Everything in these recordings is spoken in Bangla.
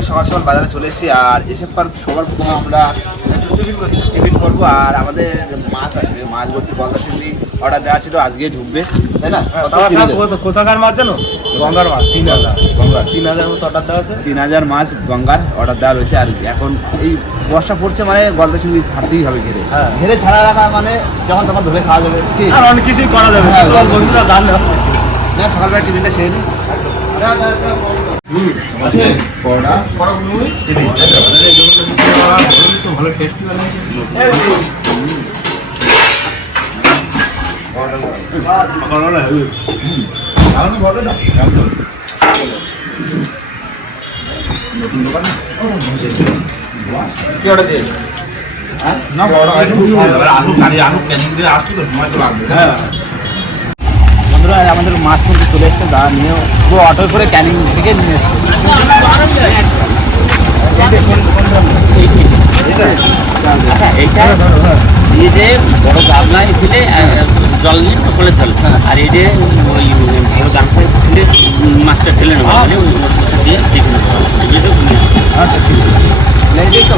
সকাল সকাল বাজারে চলে এসেছি আর এসে পর সবার প্রথম আমরা টিফিন টিফিন করব আর আমাদের মাছ আসবে মাছ ভর্তি গলদা চিংড়ি অর্ডার দেওয়া ছিল আজকে ঢুকবে তাই না? হাজার? কোথাকার মাছ জানো? গঙ্গার মাছ তিন হাজার। গঙ্গার তিন হাজার মতো অর্ডার দেওয়া আছে। তিন হাজার মাছ গঙ্গার অর্ডার দেওয়া রয়েছে আর এখন এই বর্ষা পড়ছে মানে গলদা চিংড়ি ছাড়তেই হবে ঘেরে। হ্যাঁ। ঘেরে ছাড়া রাখা মানে যখন তখন ধরে খাওয়া যাবে আর অনেক কিছুই করা যাবে। হ্যাঁ, বন্ধুরা জান না না। সকালবেলা টিফিনটা সেরে নিই নতুন দোকান কি অর্ডার দিয়েছে না বড় আলু গাড়ি আলু ক্যানিং দিয়ে আসতো তো সময় তো লাগবে হ্যাঁ আমাদের মাছ কিন্তু চলে এসছে দা নিয়ে পুরো অটো করে ক্যানিং থেকে নিয়ে আচ্ছা এটা এই যে বড় গামলায় ফেলে জল নিয়ে সকলে চলে আর এই যে ওই বড় গামলায় ফেলে মাছটা ফেলে নেওয়া ফেলে ওই দিয়ে দেখে নেওয়া আচ্ছা ঠিক আছে। লেগে তো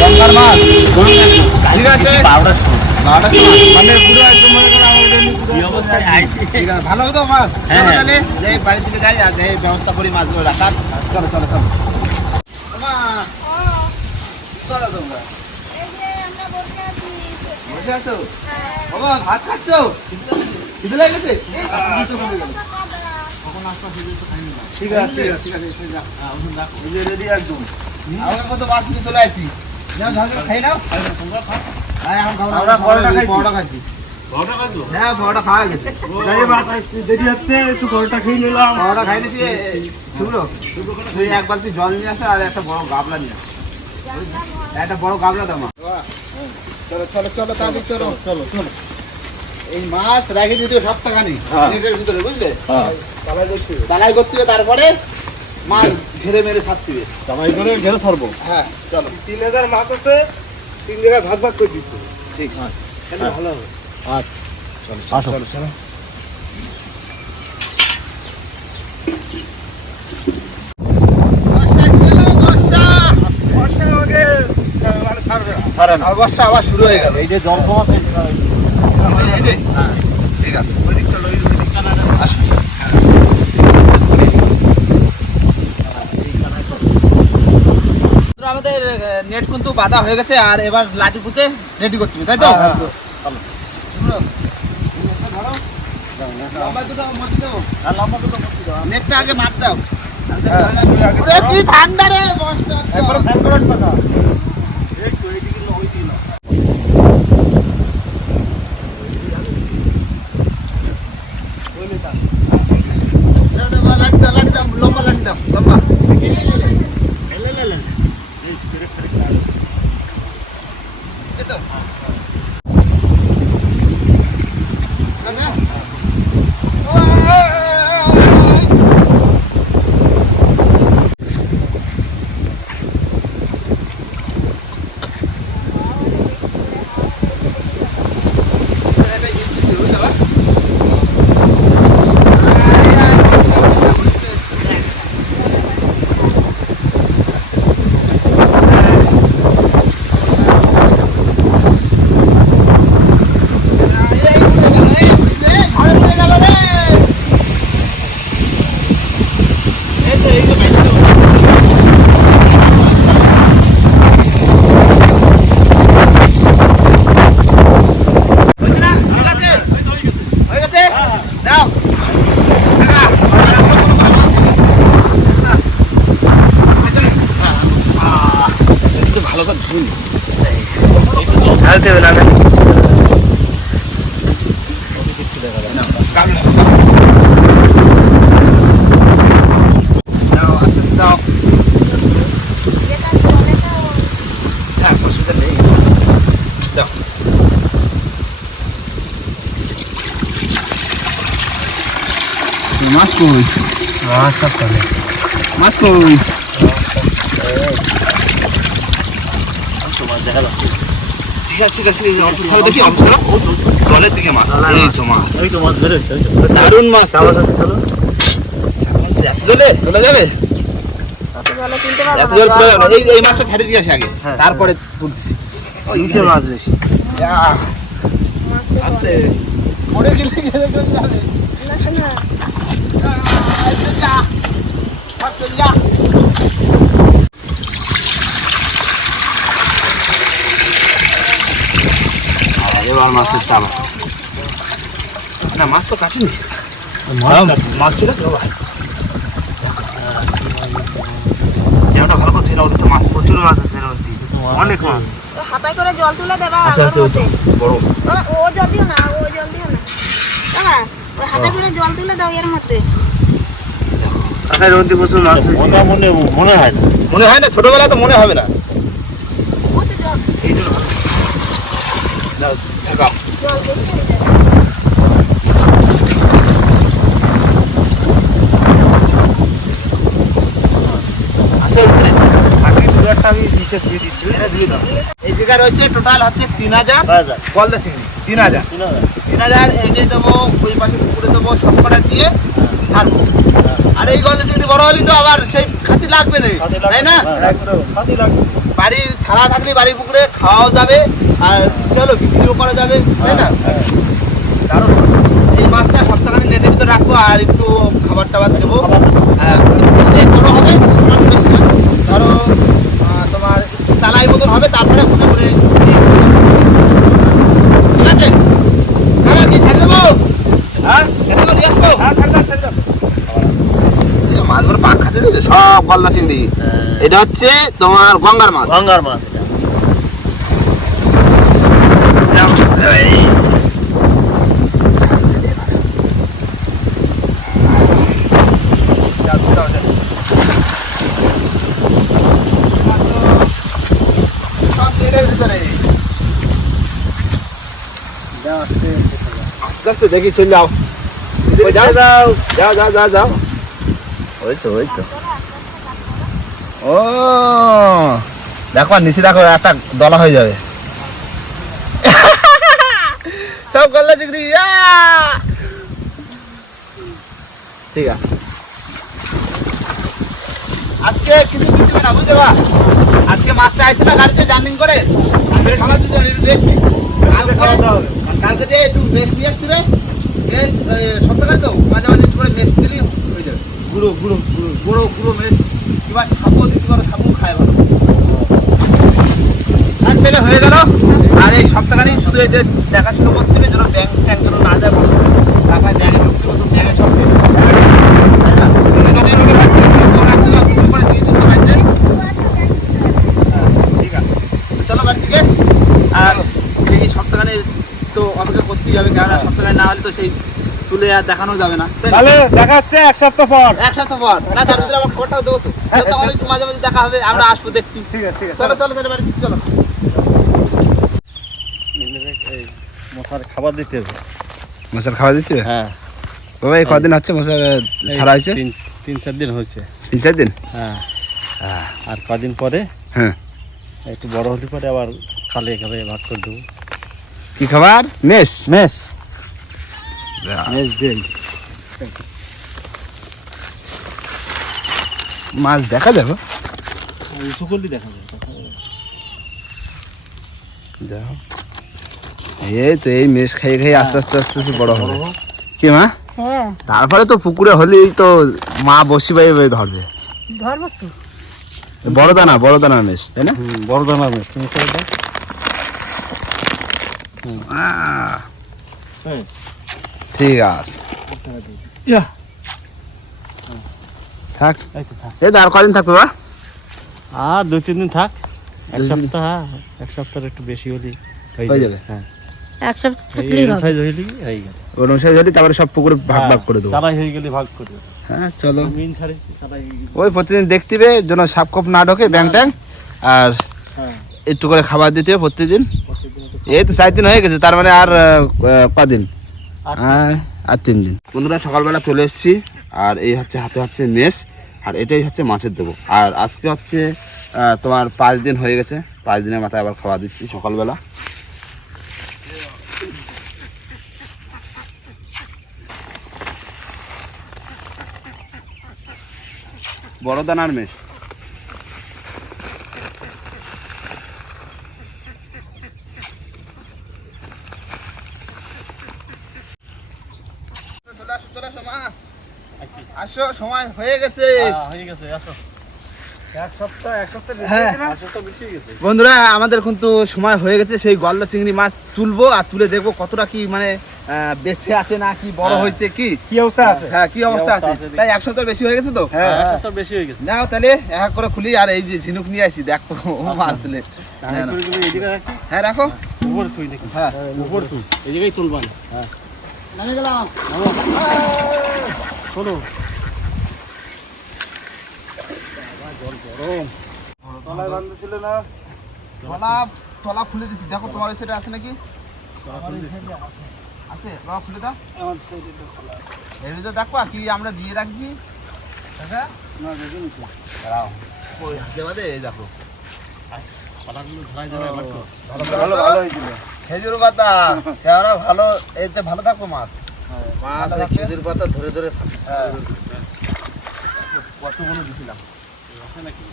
গঙ্গার মাছ। ঠিক আছে বারোটার সময় মানে মনে মাছ হ্যাঁ, চলো হ্যাঁ। বাড়ি থেকে যাই আর যাই ব্যবস্থা করি মাছগুলো রাখার চলো চলো চলো তোমরা আমরা বসে আছো বাবা ভাত খাচ্ছো খিদে লেগেছে। ঠিক আছে ঠিক আছে। রেডি একদম আমাকে কত মাছ নিয়ে চলে যাও খাই নাও হ্যাঁ, এখন হ্যাঁ এক বালতি জল নিয়ে আসো আর একটা বড় গাবলা নিয়ে আসো। একটা বড় গাবলা চলো চলো চলো তাড়াতাড়ি চলো। চলো চলো এই মাছ রেখে দিতে সপ্তাহখানি হ্যাঁ। নেটের ভিতরে বুঝলে? হ্যাঁ। চালাই করতে হবে। তারপরে মাছ ঘেরে মেরে ছাড়তে হবে। করে ঘেরে ছাড়বো। হ্যাঁ চলো। তিন হাজার মাছ আছে তিন জায়গায় ভাগ ভাগ করে দিতে ঠিক তাহলে ভালো হবে। আচ্ছা চলো চলো চলো। বর্ষা মানে আবার শুরু হয়ে গেল। এই যে জল জমা ঠিক আছে। আমাদের নেট কিন্তু বাধা হয়ে গেছে আর এবার লাঠি পুঁতে রেডি করতে হবে তাই তো? হ্যাঁ, লম্বা দুটো মরতে দেবো লম্বা দুটো করতে নেটটা আগে মাপ দাও। হ্যাঁ, ঠান্ডা রে বর্ষা একবার ফ্যান করে কথা একটু এইদিকে না ওইদিকে না দাও, দাও, দাও, লাঠি দাও, লাঠি দাও, লম্বা লাঠি দাও, লম্বা। এই তো। দাদা? এটা ইট দিতে হবে, বাবা। আয়, আয়, বসে, বসে, বসে। এই, উড়ে গেল, এই, উড়িস রে, ঘরে উড়ে গেল রে। এই তো, এই তো, বেঁচে তো। হয়েছে না? হয়ে গেছে? হয়ে গেছে? দাও। টাকা। একটু ভালো করে ধুন। ঢালতে হবে না গামলা। দাও, আস্তে আস্তে দাও। হ্যাঁ, অসুবিধা নেই। দাও। মাছ কই মাছ সব তাহলে মাছ কই ঠিক আছে ঠিক আছে ঠিক আছে অল্প ছাড়ো দেখি অল্প ছাড়ো জলের দিকে মাছ এই তো মাছ। ওই তো মাছ দারুণ মাছ চামচ আছে তাহলে এত জলে চলে যাবে? অত জলে তুলতে পারব এত জল জল যাবে এই এই মাছটা ছাড়ে দিয়ে আসি আগে হ্যাঁ, তারপরে তুলতেছি। নিচে মাছ বেশি। আহ, আস্তে। পড়ে। গেলে গেলে চলে যাবে। না, না। আহ, চলে যা। মাছ চলে যা। আর মাছের চাল। না মাছ তো কাটিনি। মাছ ঠিক আছে এটা ভালো তো মাছ। প্রচুর মাছ আছে অনেক মাছ। হাতায় করে জল তুলে দেবা আচ্ছা আচ্ছা ওই বড়। ও- ও জল দিও না ও জল দিও না। বাবা ওই হাতায় করে জল তুলে দাও এর মধ্যে। মাছ মনে মনে হয় না। মনে হয় না ছোটবেলায় তো মনে হবে না তো জল এই জন্য দাও, ঝাঁকাও। জল বেশি হয়ে যাবে আছে উপরে। একটা আমি নিচে দিয়ে দিচ্ছি। এটা দিয়ে দাও। এই জায়গায় রয়েছে টোটাল হচ্ছে তিন হাজার গলদা চিংড়ি। তিন হাজার। তিন হাজার। হাজার দেবো ওই পাশে পুকুরে দেবো সব কটা দিয়ে ছাড়বো আর এই গলদা চিংড়ি বড় হলে তো আবার সেই খাতি লাগবে না। তাই না? লাগবে বাড়ি ছাড়া থাকলে বাড়ির পুকুরে খাওয়াও যাবে আর চলো বিক্রিও করা যাবে তাই না? এই মাছটা সপ্তাহখানি নেটের ভিতরে রাখব আর একটু খাবার টাবার দেবো। হ্যাঁ, বড় হবে ধরো হবে তারপরে ঠিক আছে? কাকা কি ছেড়ে দেবো? হ্যাঁ? নিয়ে আসব? হ্যাঁ মাছগুলো পাক খাতে সব গল্লা চিংড়ি। এটা হচ্ছে তোমার গঙ্গার মাছ। গঙ্গার মাছ এটা এই। সব নেটের ভিতরে। আস্তে দেখি চলে যাও। যাও। যাও। যাও যাও যাও যাও। ওই তো ওই তো। ও দেখো নিচে দেখো একটা দলা হয়ে যাবে। সব গল্লা চিংড়ি! ঠিক আছে। আজকে কিছু দিতে না বুঝতে পা আজকে মাছটা আইছে না গাড়িতে জার্নিং করে। আজকে খাবার দিতে রেস্ট কালকে কালকে দিয়ে একটু রেস্ট নিয়ে আসতে রেস্ট সপ্তাহে তো মাঝে মাঝে একটু করে হয়ে যাবে। গুঁড়ো গুঁড়ো গুঁড়ো গুঁড়ো গুঁড়ো মেস কিংবা দিতে পারো, সাপও খায় ভালো। এক পেলে হয়ে গেল। আর এই সপ্তাহখানি শুধু এটা দেখাশোনা করতে হবে, যেন ব্যাংক ট্যাঙ্ক যেন না যায় টাকা ব্যাংকে ঢুকতে ব্যাংকে সব পেয়ে যাবে। তাই না? এটা নিয়ে লোকে বাড়ি থেকে কেউ রাখতে যাবে, ফোন করে দিয়ে দিচ্ছে বাড়িতে। ঠিক আছে তো চলো বাড়ি থেকে আর এই সপ্তাহখানে তো অপেক্ষা করতেই হবে কেননা সপ্তাহে না হলে তো সেই তুলে আর দেখানো যাবে না। তাহলে দেখা হচ্ছে এক সপ্তাহ পর। এক সপ্তাহ পর। না তার ভিতরে আবার খবরটাও দেবো তো। তখন একটু মাঝে মাঝে দেখা হবে আমরা আসব দেখছি। ঠিক আছে ঠিক আছে। চলো চলো তাহলে বাড়ি চলো। মশার খাবার দিতে হবে। মশার দিতে হ্যাঁ। বাবা এই কদিন হচ্ছে মশার ছাড়া হয়েছে? তিন তিন চার দিন হয়েছে। তিন চার দিন? হ্যাঁ। আর কদিন পরে হ্যাঁ। একটু বড় হলে পরে আবার খালে খালে ভাগ করে দেবো। কি খাবার? মেস? মেস। মেস দিন মাছ দেখা যাবে? উঁচু করলে দেখা দেখো এই তো এই মেস খাইয়ে খাইয়ে আস্তে আস্তে আস্তে আস্তে বড় হবে। কি মা? হ্যাঁ। তারপরে তো পুকুরে হলেই তো মা বসি বাই বাই ধরবে। ধরবো তো। বড় দানা বড় দানা মেস তাই না? হুম বড় দানা মেস। তুমি করে দাও। আহ, ঠিক আছে। থাক। এই আর কদিন থাকবে বা? আর দুই তিন দিন থাক। এক সপ্তাহ হ্যাঁ, এক সপ্তাহ একটু বেশি হলে হয়ে যাবে। হ্যাঁ। এক সপ্তাহ এই হয়ে গেল। ওর অনুসারে যদি তারপরে সব পুকুরে ভাগ ভাগ করে দেবো। তারাই হয়ে গেলে ভাগ করে হ্যাঁ চলো। মিন হয়ে ওই প্রতিদিন দেখতিবে যেন সাপ কপ না ঢোকে ব্যাং ট্যাং আর হ্যাঁ। একটু করে খাবার দিতে হবে প্রতিদিন। এই তো চার দিন হয়ে গেছে তার মানে আর কদিন? আর আর তিন দিন। বন্ধুরা সকালবেলা চলে এসেছি আর এই হচ্ছে হাতে হচ্ছে মেষ আর এটাই হচ্ছে মাছের দেবো আর আজকে হচ্ছে তোমার পাঁচ দিন হয়ে গেছে পাঁচ দিনের মাথায় আবার খাওয়া দিচ্ছি সকালবেলা। বড় দানার মেশ চলে আসো চলে আসো মা আসো সময় হয়ে গেছে। হ্যাঁ, হয়ে গেছে আসো। এক সপ্তাহ এক সপ্তাহ বেশি হ্যাঁ। হয়েছে না? এক সপ্তাহ বেশি হয়ে গেছে। বন্ধুরা আমাদের কিন্তু সময় হয়ে গেছে সেই গলদা চিংড়ি মাছ তুলবো আর তুলে দেখব কতটা কি মানে বেঁচে আছে না কি বড় হ্যাঁ। হয়েছে কি। কি অবস্থা আছে? হ্যাঁ কি অবস্থা আছে? তাই এক সপ্তাহ বেশি হয়ে গেছে তো? হ্যাঁ এক সপ্তাহ বেশি হয়ে গেছে। নাও তাহলে এক করে খুলি আর এই যে ঝিনুক নিয়ে আসি দেখো মাছ তুলে। হ্যাঁ রাখো। উপরে তুই হ্যাঁ। উপরে তুই। এই জায়গায় তুলবা না হ্যাঁ। নামে গেলাম। শোনো তলায় বান্ধছিল না। তলা তলা খুলে দিছি। দেখো তোমার ওই সাইডে আছে নাকি? আছে। বাবা খুলে দাও। আমার সাইডে তো খোলা আছে। এই যে দেখো কি আমরা দিয়ে রাখছি। দেখা না দেখিনি তো দাঁড়াও। ওই হাতে বাদে এই দেখো। পাতাগুলো ধরাই যাবে ভালো ভালো ভালো হয়েছিল খেজুর পাতা। কেওড়া ভালো এতে ভালো থাকব মাছ। মাছ ভালো খেজুর পাতা ধরে ধরে হ্যাঁ। কতগুলো দিছিলাম? আছে নাকি?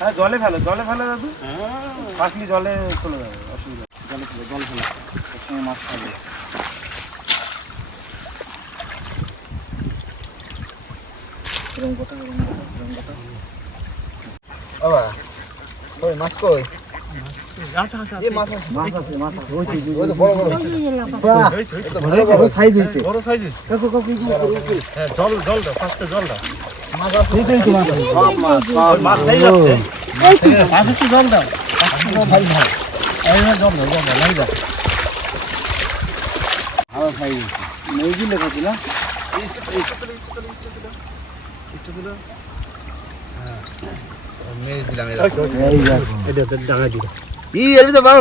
হ্যাঁ জলে ফেলো জলে ফেলো দাদু। পাকলি জলে চলে যাবে অসুবিধা জলে ফেলো জলে ফেলো। মাছ খাবে। বাবা ওই মাছ কই? হ্যাঁ জল জল দাও ফার্স্টে জল দাও।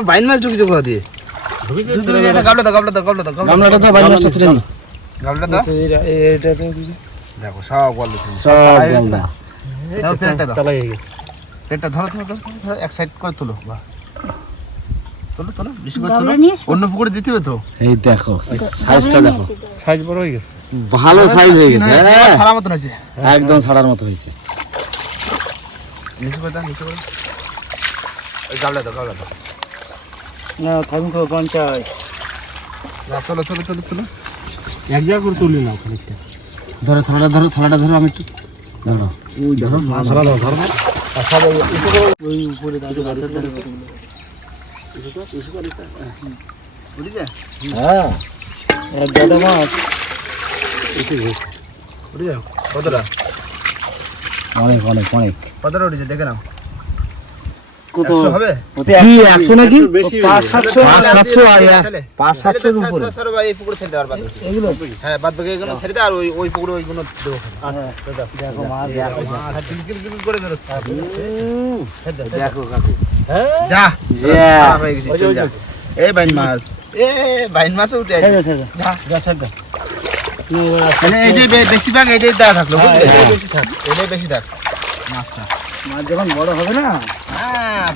বাইন মাছ ঢুকেছে কোথা দিয়ে গাবলা দাও গাবলা দাও গাবলা দাও বাইরে মাছটা তুলে নি এটা তো দেখো সব বল দিছি সব চালাই গেছে না? দাও পেটটা দাও। চালাই হয়ে গেছে পেটটা ধরো ধরো ধরো এক সাইড করে তুলো বাহ। তোলো তোলো বেশি করে তোলো। অন্য পুকুরে দিতে হবে তো। এই দেখো সাইজটা দেখো। সাইজ বড় হয়ে গেছে। ভালো সাইজ হয়ে গেছে হ্যাঁ। সারা মতন হয়েছে। একদম ছাড়ার মতো হয়েছে। নিচে করে দাও নিচে করে। ওই গাবলা দাও গাবলা দাও। না থাকুন তো পঞ্চাশ। তোলো তোলো তোলো তোলো। এক জায়গা করে তুলি না খানিকটা। ধরো থালাটা ধরো থালাটা ধরো আমি একটু ধরো। ওই ধরো ধরো। ধরো ধরো। ওই উপরে হ্যাঁ। গাদা মাছ কতটা? অনেক অনেক অনেক। কতটা উঠেছে? দেখে নাও। কত হবে? কি একশো নাকি? বেশি পাঁচ সাতশো? পাঁচ সাতশো আর তাহলে? পাঁচ তাহলে তো সাতশোর ছাড়, উপরে। ছাড়, ভাই, এই পুকুরে ছেড়ে দেওয়ার বাদ এগুলো? হ্যাঁ বাদ বাকি এগুলো ছেড়ে দে আর ওই ওই পুকুরে ওইগুলো দেবো। দেখো মাছ দেখো মাছ। করে বেরোচ্ছে। দেখো কাকু হ্যাঁ? যা। যা। এই বাইন মাছ। এ বাইন মাছও উঠে আছে। যা যা ছেড়ে দাও এইটাই বেশিরভাগ এইটাই দেওয়া থাকল হ্যাঁ, এটাই বেশি থাক। এটাই বেশি থাক মাছটা। মাছ যখন বড় হবে না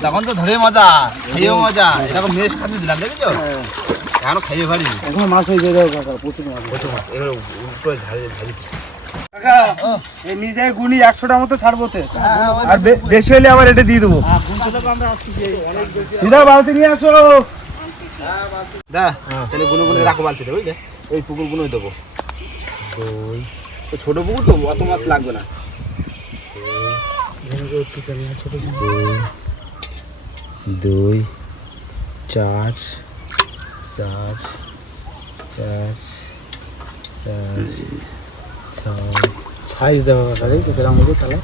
তখন তো ধরে মজা খেয়েও মজা। এরকম মেশ খাতে দিলাম দেখেছ? এখনও খাইয়ে পারি এখন মাছ হয়ে যাবে কাকা প্রচুর মাছ। প্রচুর মাছ এবার উল্টো ঝাড়ি ঝাড়ি। কাকা এই নিজে গুনি একশোটা মতো ছাড়বো তে। আর বে- বেশি হলে আবার এটা দিয়ে দেবো। দিদা বালতি নিয়ে আসো। দা তাহলে গুনে গুনে রাখো বালতিতে বুঝলে? ওই পুকুর গুনোই দেবো। তো ছোট পুকুর তো অত মাছ লাগবে না। দুই চার চার চার চার ছয় সাইজ কাকা দেখছ কেরাম হয়েছে তাহলে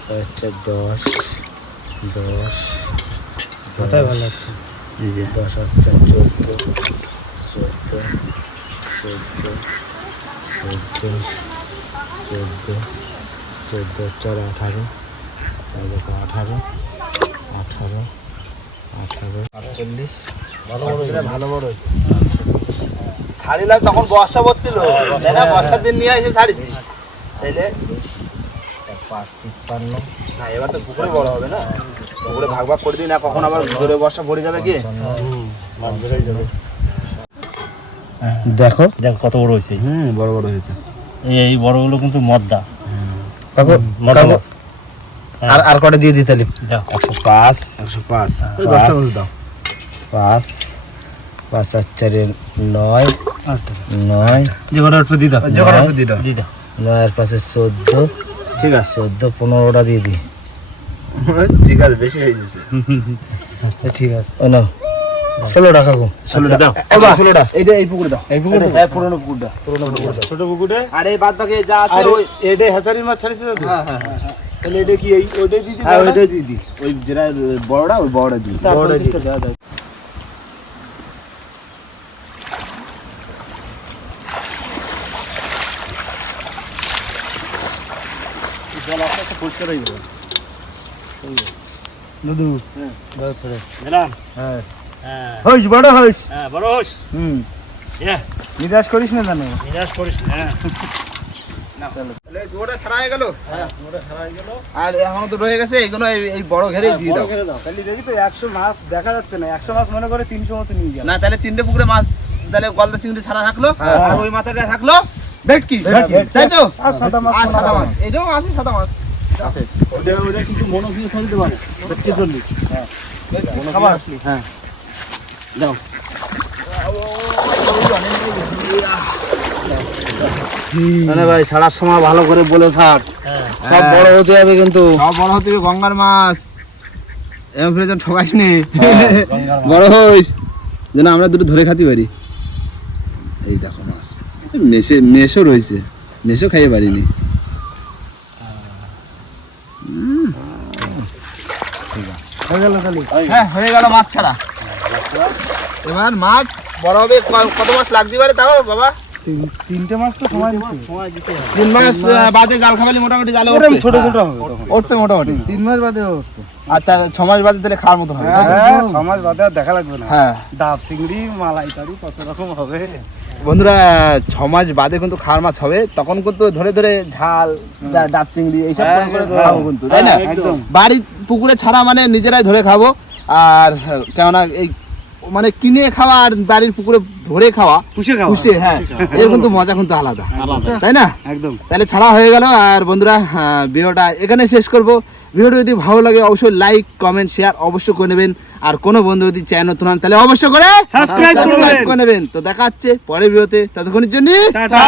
ছয় চার দশ দশ মাথায় ভালো লাগছে এই দশ আর চার চোদ্দ চোদ্দ চোদ্দ চোদ্দ চোদ্দ চোদ্দ চার আঠারো আঠারো আটচল্লিশ। ভালো বড় হয়েছে। ভালো বড় হয়েছে ছাড়িলাম তখন বর্ষা ভর্তি তাই না বর্ষার দিন নিয়ে এসে ছাড়িছি। তাইলে? পাঁচ তিপ্পান্ন না এবার তো পুকুরে বড় হবে না। পুকুরে ভাগ ভাগ করে দিই না কখন আবার জোরে বর্ষা পড়ে যাবে কি? দেখো। দেখো কত বড় হয়েছে। হুম বড় বড় হয়েছে। এই এই বড়গুলো কিন্তু মদ্দা। কাকু আর আর কটা দিয়ে দিই তাহলে দাও। একশো পাঁচ। একশো পাঁচ। ওই দশটা করে দাও। পাঁচ পাঁচ আর চারে নয় নয় যে কটা একটু দিয়ে দাও। জোগাড় দাও। নয় আর পাঁচে চোদ্দ। ঠিক আছে। চোদ্দ পনেরোটা দিয়ে দিই। ঠিক আছে বেশি হয়ে গেছে। ঠিক আছে। ও না ষোলোটা কাকু ষোলোটা দাও। ষোলোটা এইটা এই পুকুরে দাও। এই পুকুরে হ্যাঁ পুরোনো পুকুরটা। ছোট পুকুরে আর এই বাদ বাকি যা আছে ওই এডে হ্যাচারির মাছ ছাড়িছে হ্যাঁ হ্যাঁ হ্যাঁ। তাহলে এটা কি এই ওইটাই দিতে হ্যাঁ ওইটাই দিয়ে ওই যেটা বড়টা ওই বড়টা দিই বড়টা দিতে দাও দাও দুদু। দাও ছেড়ে। দিলাম হ্যাঁ। হ্যাঁ। হইস বড় হইস হ্যাঁ বড় হোস। হুম। নিরাশ করিস না জানো নিরাশ করিস না। আর এখনও তো রয়ে গেছে এইগুলো এই- বড় ঘেরে দিয়ে দাও। তাহলে দেখি তো একশো মাছ দেখা যাচ্ছে না। একশো মাছ মনে করে তিনশো মতো নিয়ে যাবে না তাহলে তিনটে পুকুরে মাছ তাহলে গলদা চিংড়ি ছাড়া থাকল হ্যাঁ। আর ওই মাথাটা থাকল ভেটকি। তাই তো? আর সাদা মাছ আর সাদা মাছ। এটাও আছে সাদা মাছ। ওটা ওটা কিছু মনে ফেলতে পারে। হ্যাঁ। খাবার হ্যাঁ। মানে ভাই ছাড়ার সময় ভালো করে বলে ছাড়। সব বড় হতে হবে কিন্তু। সব বড় হতে হবে গঙ্গার মাছ। এমন ফিরে যেন ঠকাইস নি বড় হইস। যেন আমরা দুটো ধরে খাতে পারি। এই দেখো মাছ। মেশে মেশো রয়েছে। মেশো খাইয়ে পারিনি। হয়ে হ্যাঁ হয়ে গেল মাছ ছাড়া। এবার মাছ বড় হবে। কত মাস লাগতে পারে তাও বাবা? তিনটে মাছ তো সময় তিন মাস বাদে জাল খাবালি মোটামুটি জালে উঠবে। ছোট ছোট হবে তখন। উঠবে মোটামুটি। তিন মাস বাদে আর তার ছ মাস বাদে তাহলে খাওয়ার মতন হবে হ্যাঁ ছ মাস বাদে আর দেখা লাগবে না। হ্যাঁ। ডাব চিংড়ি মালাইকারি কত রকম হবে। বন্ধুরা ছ মাস বাদে কিন্তু খাওয়ার মাছ হবে। তখন কিন্তু ধরে ধরে ঝাল ডাব চিংড়ি এইসব। খাব কিন্তু তাই না? হ্যাঁ, বাড়ির পুকুরে ছাড়া মানে নিজেরাই ধরে খাব। আর কেননা এই মানে কিনে খাওয়া আর বাড়ির পুকুরে ধরে খাওয়া পুষে খাওয়া। হ্যাঁ এর কিন্তু মজা কিন্তু আলাদা। তাই না? একদম। তাহলে ছাড়া হয়ে গেল। আর বন্ধুরা ভিডিওটা এখানে শেষ করব। ভিডিওটা যদি ভালো লাগে অবশ্যই লাইক কমেন্ট শেয়ার অবশ্যই করে নেবেন। আর কোনো বন্ধু যদি চ্যানেল নতুন হন তাহলে অবশ্যই করে করবেন। করে নেবেন। তো দেখা হচ্ছে পরের ভিডিওতে। ততক্ষণের জন্য। টাটা!